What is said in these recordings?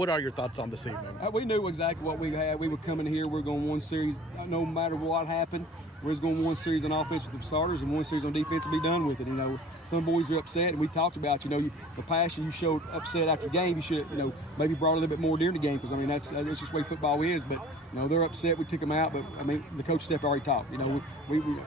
What are your thoughts on this evening? We knew exactly what we had. We were coming here. We were going one series, no matter what happened. We was going one series on offense with the starters and one series on defense and be done with it. Some boys are upset, and we talked about, the passion you showed upset after the game. You should, maybe brought a little bit more during the game because, that's just the way football is. But, they're upset. We took them out. But, the coach Steph already talked.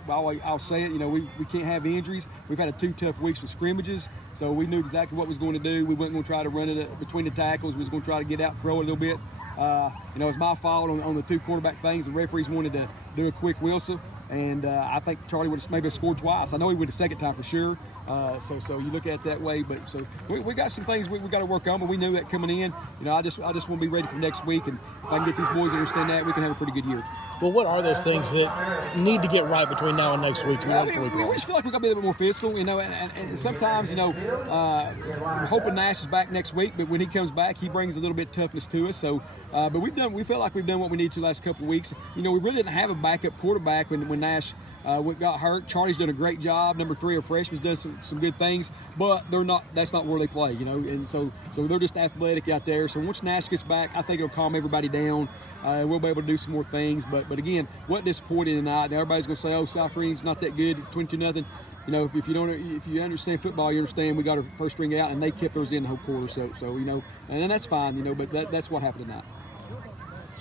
I'll say it, we can't have injuries. We've had 2 tough weeks with scrimmages, so we knew exactly what was going to do. We weren't going to try to run it between the tackles. We was going to try to get out and throw it a little bit. It was my fault on the 2 quarterback things. The referees wanted to do a quick whistle. And I think Charlie would have maybe scored twice. I know he would the second time for sure. So you look at it that way. But so we got some things we got to work on. But we knew that coming in. I just want to be ready for next week. And if I can get these boys to understand that, we can have a pretty good year. Well, what are those things that need to get right between now and next week? We just feel like we got to be a little bit more physical. And sometimes we're hoping Nash is back next week. But when he comes back, he brings a little bit of toughness to us. So, but we feel like we've done what we need to the last couple of weeks. We really didn't have a backup quarterback when Nash got hurt. Charlie's done a great job. Number 3, our freshman's done some good things, but that's not where they play, and so they're just athletic out there. So once Nash gets back, I think it'll calm everybody down. We'll be able to do some more things, but again, what disappointed tonight. Now everybody's gonna say, "Oh, South Greene's not that good. It's 22-0." If you understand football, you understand we got our first string out, and they kept those in the whole quarter. So and that's fine, but that's what happened tonight.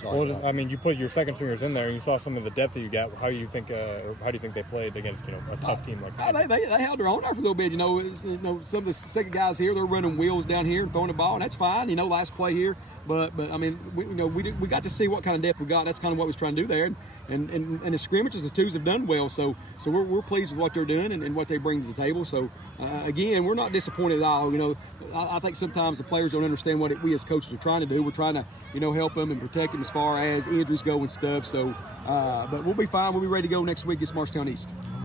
Well, you put your second stringers in there, and you saw some of the depth that you got. How do you think they played against a tough team like that? They held their own there for a little bit. Some of the second guys here, they're running wheels down here and throwing the ball, and that's fine. Last play here, but we got to see what kind of depth we got. That's kind of what we was trying to do there. And the scrimmages, the 2s have done well. So we're pleased with what they're doing and what they bring to the table. So again, we're not disappointed at all. I think sometimes the players don't understand what we as coaches are trying to do. We're trying to help them and protect them as far as injuries go and stuff. So but we'll be fine. We'll be ready to go next week against Marshtown East.